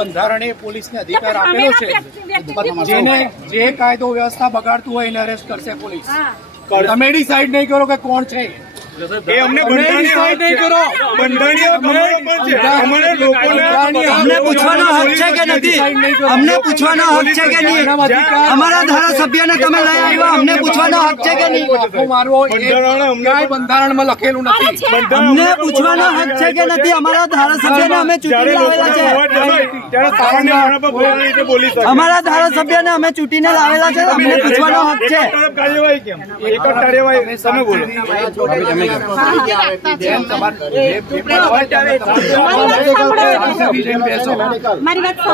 બંધારણીય પોલીસને અધિકાર આપેલો છે. જેને જે કાયદો વ્યવસ્થા બગાડતું હોય એને અરેસ્ટ કરશે પોલીસ. તમે ડિસાઈડ નહીં કરો કે કોણ છે. એ અમને બંધારણીય છે. અમને પૂછવાનો હક છે. કે નથી. અમને પૂછવાનો હક છે કે નહીં? અમારા ધારાસભ્યને તમે લઈ આવ્યો અમને પૂછવાનો હક છે કે નહીં? બંધારણમાં લખેલું નથી. અમને પૂછવાનો હક છે કે નથી? અમારા ધારાસભ્યને અમે ચૂંટીને લાવેલા છે. શકે અમારા ધારાસભ્યને અમે ચૂંટીને લાવેલા છે. અમને પૂછવાનો હક છે. એક જ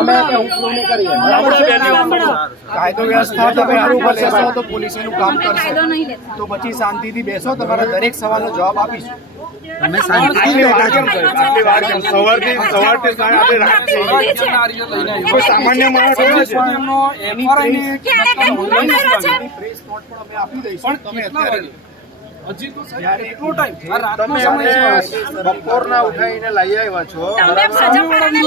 તરફ કાર્યવાહી કેમ એક તમે બોલો જેમ તમારે જે પેપર હોય તેમ તમારે જેમ બેસો મારી વાત સાંભળો સાંભળો કાયદો વ્યવસ્થા તમે સારું પર તો પોલીસ એનું કામ અમે કરશે. તો પછી શાંતિથી બેસો તમારા દરેક સવાલનો જવાબ આપીશું. કેમ? સવારથી સવારથી આપણે રાખીએ. કોઈ સામાન્ય માણસ હોય છે. ક્યારે કઈ તમે કર્યો બપોરના ઉઠાઈને લઈ આવ્યા છો. ને.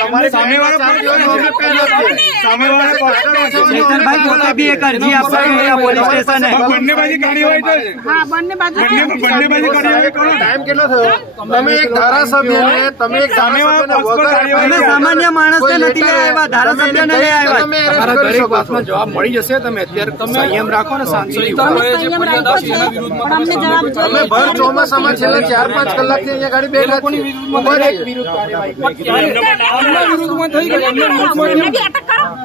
તમારે સામેવાળા પક્ષનો અમે પહેલા જ છે. સામેવાળા પક્ષનો છે. ચેતનભાઈ પોતે બી એક અરજી આપવા પોલીસ સ્ટેશને. બંને બાજુ કાર્યવાહી થાય છે હા બંને બાજુ બંને બંને બાજુ કાર્યવાહી કરો ને. ટાઈમ કેટલો થયો? તમે એક ધારાસભ્યને તમે એક ધારાસભ્યને પક્ષ પર વગર કાર્યવાહી અમે સામાન્ય માણસને નથી લઈ આવ્યા ધારાસભ્યને લઈ આવ્યા. તમારા દરેક વાતમાં જવાબ મળી જશે. તમે અત્યારે સંયમ રાખો ને શાંતિથી તમે સંયમ રાખો છો. પણ અમને જવાબ અમે જોઈએ. ભર ચોમાસામાં છેલ્લા ચાર પાંચ કલાકથી અહીંયા ગાડી બેઠા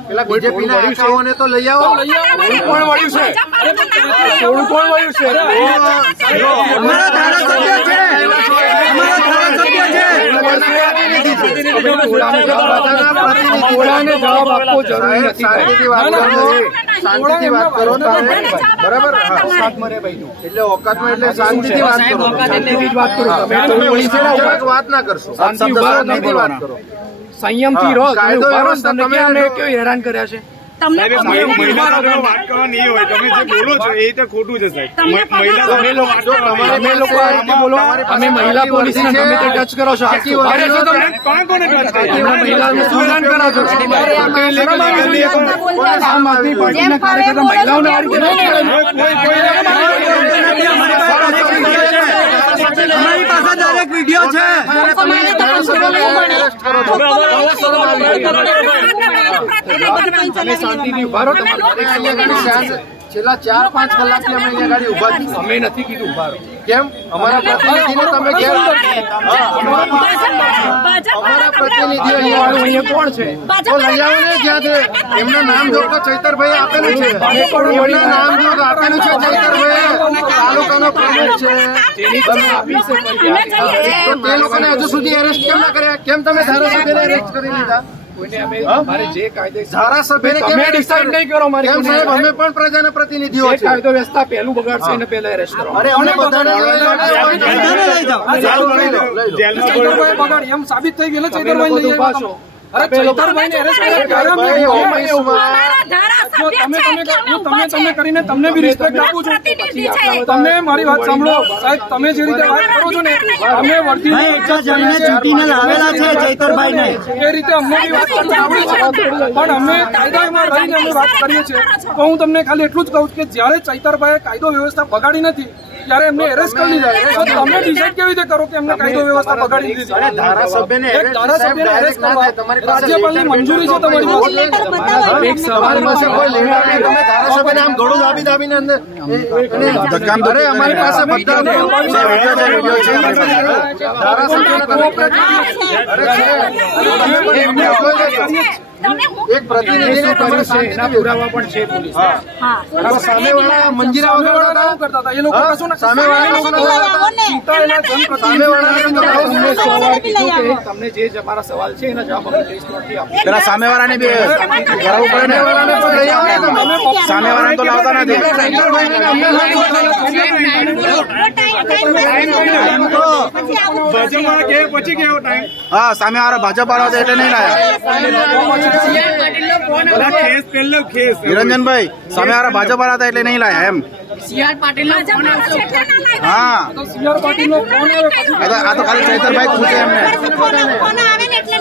પેલા બીજેપી ના આશાઓને તો લઈ આવો. કોણ વળ્યું છે? કોણ વળ્યું છે? અમારા ધારાસભ્ય છે અમારા ધારાસભ્ય છે ઘોડાને જવાબ આપવો જરૂરી નથી શાંતિથી વાત કરો બરાબર. એટલે ઓકાતમાં એટલે શાંતિથી વાત કરો શાંતિથી જ વાત કરો તમે વાત ના કરશો શાંતિ રહો, વાત કરો સંયમથી રહો કાયદો વ્યવસ્થા તમે હેરાન કર્યા છે તમને વાત કરવાની એ હોય તમે જે બોલો છો એ તો ખોટું છે સાહેબ તમને મહિલા સાથે તમે લોકો વાત તમે લોકો બોલો અમે મહિલા પોલીસને ટચ કરો છો સાચી અરે વાત શું તમે કોણ કોને ટચ કરો છો. આમ આદમી પાર્ટીના કાર્યકર્તા મહિલાઓને આ રીતે કરે. દરેક વીડિયો છે. છેલ્લા ચાર પાંચ કલાકથી અમે અહીંયા ગાડી ઊભા અમે નથી કીધું ઊભા કેમ? અમારા પ્રતિનિધિને તમે કેમ? અમારા પ્રતિનિધિઓ વાળું અહીંયા કોણ છે? તો લઈ આવો ને છે. એમનું નામ જો તો ચૈતરભાઈ આપેલું છે. એમનું નામ જો આપેલું છે ચૈતરભાઈ તાલુકાનો પ્રમુખ છે. તો તે લોકોને હજુ સુધી એરેસ્ટ કેમ ના કર્યા? કેમ તમે ધારાસભ્યને એરેસ્ટ કરી લીધા? અમે પણ પ્રજાના પ્રતિનિધિઓ છે કાયદો વ્યવસ્થા પહેલું બગાડશે એને પહેલા એરેસ્ટ કરો અરે અમને બધાને લઈ લઈ જાઓ. લઈ લઈ. જેલમાં બોલો. એમ સાબિત થઈ ગયેલો લોકો તો કરીને તમને બી રિસ્પેક્ટ આપું છું. તમે મારી વાત સાંભળો. સાહેબ તમે જે રીતે વાત કરો છો ને અમે વર્ધી લાવેલા છે ચૈતરભાઈને એ રીતે અમને વાત પણ અમે કાયદામાં રહીને અમે વાત કરીએ છીએ. તો હું તમને ખાલી એટલું જ કહું છું કે જ્યારે ચૈતરભાઈએ કાયદો વ્યવસ્થા બગાડી નથી ત્યારે એમને એરેસ્ટ કરી લીધા અમે તમે ડિસાઈડ કેવી રીતે કરો કે એમને કાયદો વ્યવસ્થા બગાડી દીધી અરે ધારાસભ્યને થાય. કરવા તમારી રાજ્યપાલની મંજૂરી છે તમારી પાસે એક સવાલ પાસે કોઈ લેવા નહીં. તમે ધારાસભ્યને આમ ગળું દાબી દાબીને અંદર અને અરે અમારી પાસે બધા ધારાસભ્યને તમે તમે. તમે એક પ્રતિનિધિને કર્યું તમારે પુરાવા પણ છે પોલીસ. તો સામેવાળા મંજીરા કરતા હતા. એ લોકો કશું. તમને જે તમારા સવાલ છે એના જવાબ અમે. પેલા સામેવાળાને બી સામેવાળાને પણ ને તમે. સામેવાળાને તો લાવતા નથી. હા સામે વાળા ભાજપ વાળા હતા એટલે નહીં લાયા. નિરંજનભાઈ સામે વાળા ભાજપ વાળા હતા એટલે નહીં લાયા એમ. હા. તો સીઆર ફોન આ તો- ખાલી ચૈતરભાઈ પૂછે એમને.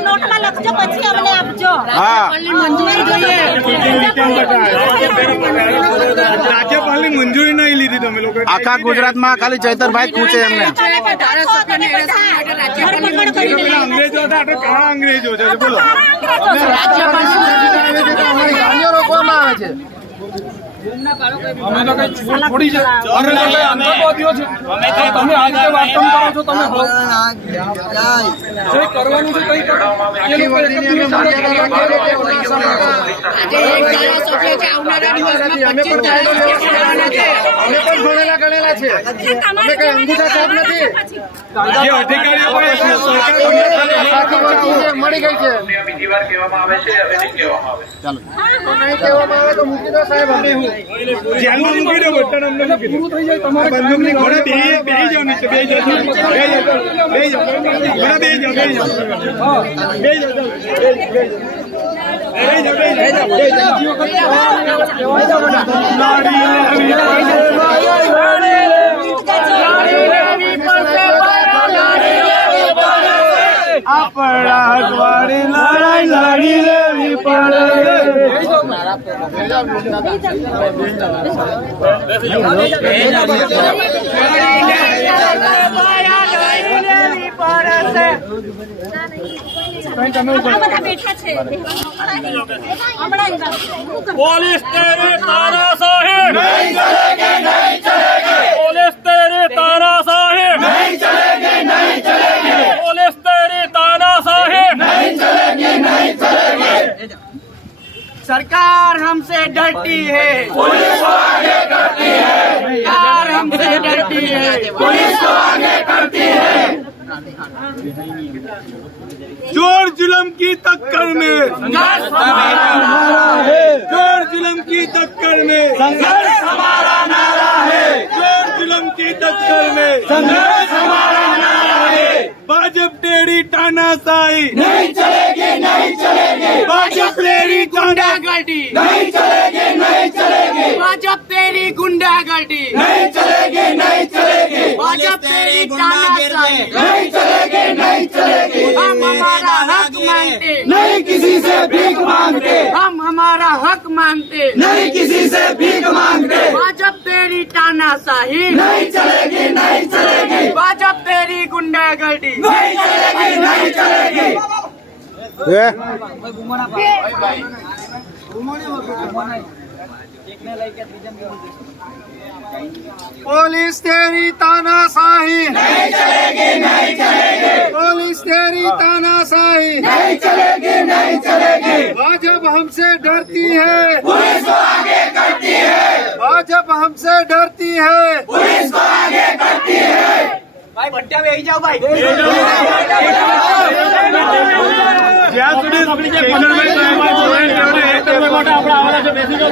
નોટમાં લખજો પછી અમને આપજો. હા. રાજ્યપાલની મંજૂરી નહીં લીધી તમે લોકો આખા ગુજરાતમાં ખાલી ચૈતરભાઈ પૂછે એમને. અંગ્રેજો હતા આપણે કાળા અંગ્રેજો છે. બોલો રાજ્યપાલ રોકવામાં આવે છે. અમે તો કઈ છે અમે તો કઈ આતંકવાદીઓ છે તમે આ રીતે કરો છો તમે જે કરવાનું છે કઈ કરો એ લોકો એક મળી ગઈ છે બીજી વાર કહેવામાં આવે છે હવે નહીં કહેવામાં આવે તો નહીં કહેવામાં આવે તો મૂકી દો સાહેબ અમે હું જેલમાં મૂકી દો બટન અમને મૂકી દો બંદૂકની ઘોડે બે બે જાવ નીચે બે જાવ બે જાવ બે જાવ ઘોડા બે જાવ બે જાવ બે જાવ બે જાવ બે જાવ બે પોલીસ તેરે તાનાશાહી નહીં ચલેગે નહીં ચલેગે પોલીસ सरकार हमसे डरती है। पुलिस को आगे करती है। सरकार हमसे डरती है। पुलिस को आगे करती है। ज़ोर जुलम की टक्कर में। संघर्ष हमारा नारा ज़ोर जुलम की टक्कर में। संघर्ष हमारा नारा है। ज़ोर जुलम की टक्कर में। संघर्ष हमारा नारा है। भाजप टेढ़ी टाना साई। नहीं भाजप ताना गुंडागर्दी। नहीं चलेगी नहीं चलेगी। भाजप तेरी गुंडागर्दी। नहीं चलेगी नहीं चलेगी। भाजप तेरी तानाशाही। नहीं चलेगी नहीं चलेगी। हम हमारा हक मांगते नहीं किसी से भीख मांगते। हम हमारा हक मांगते नहीं किसी से भीख मांगते। भाजप तेरी तानाशाही। नहीं चलेगी नहीं चलेगी। भाजप तेरी गुंडागर्दी। नहीं चलेगी नहीं चलेगी। પોલીસ તેરી તાના સાહી નહીં ચલેગી નહીં ચલેગી પોલીસ તેરી તાના સાહી નહીં ચલેગી નહીં ચલેગી भाजप हमसे डरती है पुलिस को आगे करती है भाजप हमसे डरती है पुलिस को आगे करती है ભાઈ બટ્ટા જાઓ ભાઈ. જ્યાં સુધી આપણે આવાના છે, બેસી જાઓ.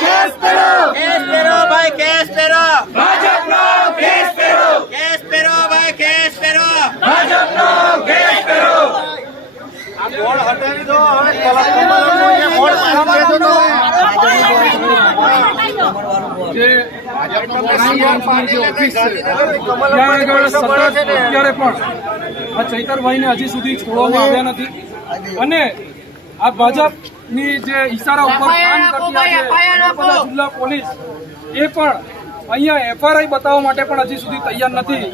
કેસ પેરો ભાઈ કેસ પેરો ભાજપનો કેસ પેરો કેસ પેરો ભાઈ કેસ પેરો ભાજપનો કેસ પેરો જે જે ઓફિસ છે. ત્યાં આગળ સતત અત્યારે પણ આ ચૈતરભાઈને હજી સુધી છોડવામાં આવ્યા નથી. અને આ ભાજપની જે ઈશારા ઉપર કામ કરતી જિલ્લા પોલીસ એ પણ અહીંયા એફઆરઆઈ બતાવવા માટે પણ હજી સુધી તૈયાર નથી.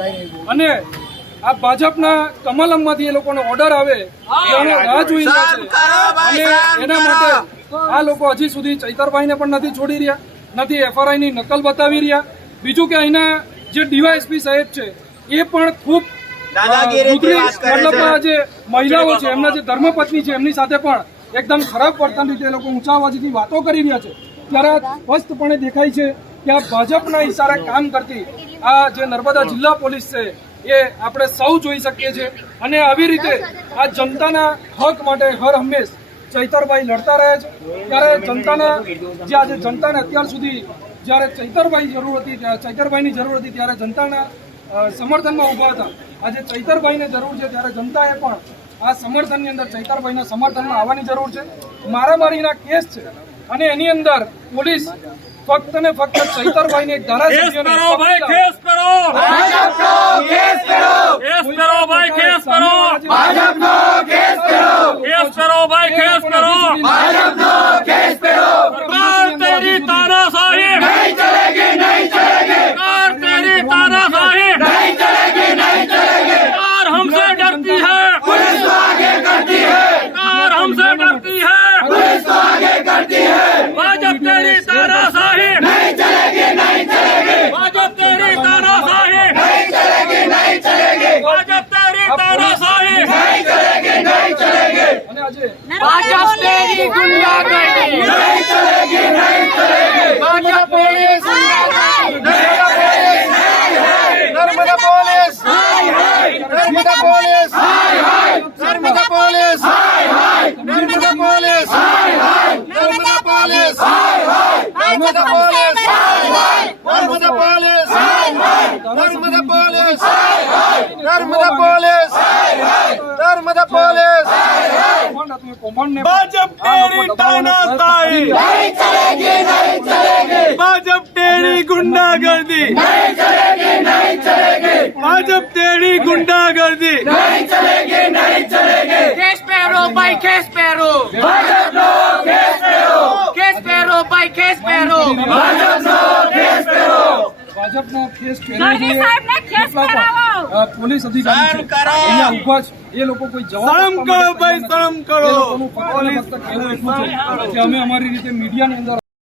અને આ ભાજપના કમલમમાંથી એ લોકોનો ઓર્ડર આવે એનો રાહ જોઈ રહ્યા છે. અને એના માટે આ લોકો હજી સુધી ચૈતરભાઈને પણ નથી છોડી રહ્યા નથી એફઆરઆઈ ની નકલ બતાવી રહ્યા. બીજું કે અહીંના જે ડીવાયએસપી સાહેબ છે એ પણ ખૂબ ઉતરી મતલબ જે મહિલાઓ છે એમના જે ધર્મપત્ની છે એમની સાથે પણ એકદમ ખરાબ વર્તન રીતે એ લોકો ઊંચા અવાજથી વાતો કરી રહ્યા છે. ત્યારે સ્પષ્ટપણે દેખાય છે કે આ ભાજપના ઇશારે કામ કરતી આ જે નર્મદા જિલ્લા પોલીસ છે એ આપણે સૌ જોઈ શકીએ છીએ. અને આવી રીતે આ જનતાના હક માટે હર હંમેશ ચૈતરભાઈ લડતા રહ્યા છે. ત્યારે જનતાના જે આજે જનતાને અત્યાર સુધી જ્યારે ચૈતરભાઈ જરૂર હતી ચૈતરભાઈની જરૂર હતી ત્યારે જનતાના સમર્થનમાં ઊભા હતા. આજે ચૈતરભાઈને જરૂર છે ત્યારે જનતાએ પણ આ સમર્થનની અંદર ચૈતરભાઈના સમર્થનમાં આવવાની જરૂર છે. મારામારીના કેસ છે અને એની અંદર પોલીસ ફક્ત ને ફક્ત ચૈતરભાઈને એક ધારાસભ્યને કેસ કરો ભાજપ કરો કેસ કરો! કેસ કરો ભાઈ કેસ કરો! ભાજપ નો કેસ કરો! કેસ કરો ભાઈ કેસ કરો! ભાજપ નો કેસ કરો! भाजपा तेरी गुंडागर्दी नहीं चलेगी नहीं चलेगी भाजपा तेरी Narmada police Narmada police Narmada police Narmada police Narmada police Narmada police Narmada police Narmada police Narmada police Narmada police ना तुम्हें कौन ने भाजप तेरी हाँ, तानाशाही नहीं चलेगी नहीं चलेगी। भाजप तेरी गुंडागर्दी। नहीं चलेगी नहीं चलेगी। भाजप तेरी गुंडागर्दी। नहीं चलेगी नहीं चलेगी। केस पे रो भाई केस पे रो भाजप रो केस पे रो केस पे रो भाई केस पे रो भाजप रो केस पे रो ભાજપનો કેસ કર્યો છે પોલીસ અધિકારી છે અહીંયા ઉપજ એ લોકો કોઈ જવાબ શરમ કરો ભાઈ કરો. અમે અમારી રીતે મીડિયાની અંદર